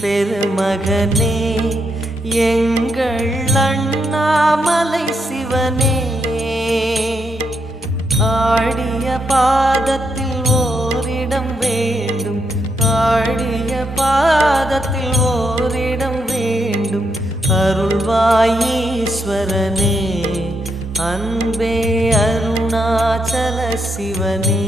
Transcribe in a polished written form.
பெருமகனே எங்கள் அண்ணாமலை சிவனே ஆடிய பாதத்தில் ஓரிடம் வேண்டும் ஆடிய பாதத்தில் ஓரிடம் வேண்டும் அருள்வாயீஸ்வரனே அன்பே அருணாச்சல சிவனே